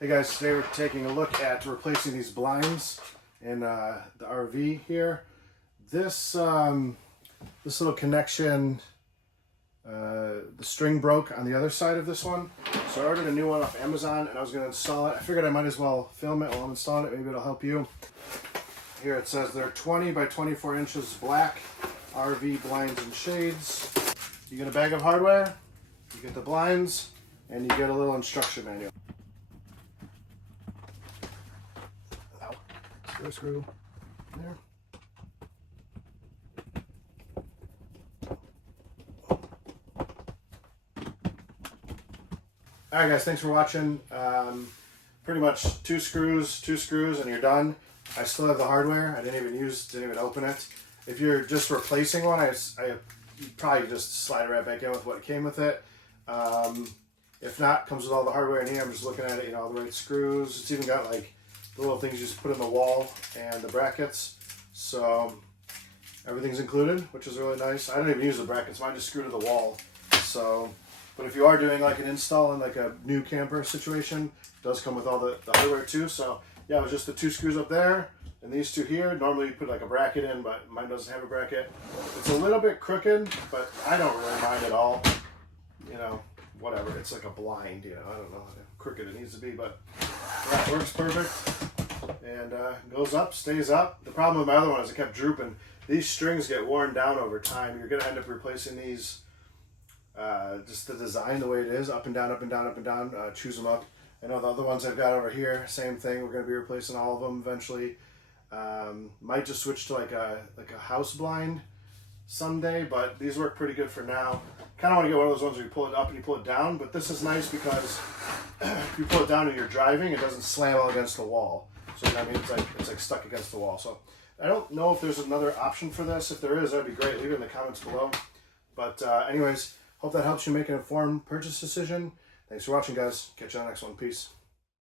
Hey guys, today we're taking a look at replacing these blinds in the RV here. This this little connection, the string broke on the other side of this one. So I ordered a new one off Amazon and I was going to install it. I figured I might as well film it while I'm installing it. Maybe it'll help you. Here it says they're 20 by 24 inches black RV blinds and shades. You get a bag of hardware, you get the blinds, and you get a little instruction manual. Screw there. Alright guys, thanks for watching. Pretty much two screws and you're done. I still have the hardware. I didn't even open it. If you're just replacing one, you probably just slide it right back in with what came with it. If not, comes with all the hardware in here. I'm just looking at it, all the right screws. It's even got like the little things you just put in the wall and the brackets. So everything's included, which is really nice. I don't even use the brackets. Mine just screw to the wall. So, but if you are doing like an install in like a new camper situation, it does come with all the hardware too. So yeah, it was just the two screws up there and these two here. Normally you put like a bracket in, but mine doesn't have a bracket. It's a little bit crooked, but I don't really mind at all. Whatever. It's like a blind, I don't know how crooked it needs to be, but yeah, it works perfect. And goes up, stays up. The problem with my other one is it kept drooping. These strings get worn down over time. You're going to end up replacing these, just the design the way it is, up and down, up and down, up and down. Choose them up. I know the other ones I've got over here, same thing. We're going to be replacing all of them eventually. Might just switch to like a house blind someday, but these work pretty good for now. Kind of want to get one of those ones where you pull it up and you pull it down, but this is nice because if you pull it down and you're driving, it doesn't slam all against the wall. So I mean, it's like stuck against the wall. So I don't know if there's another option for this. If there is, that'd be great. Leave it in the comments below. But anyways, hope that helps you make an informed purchase decision. Thanks for watching, guys. Catch you on the next one. Peace.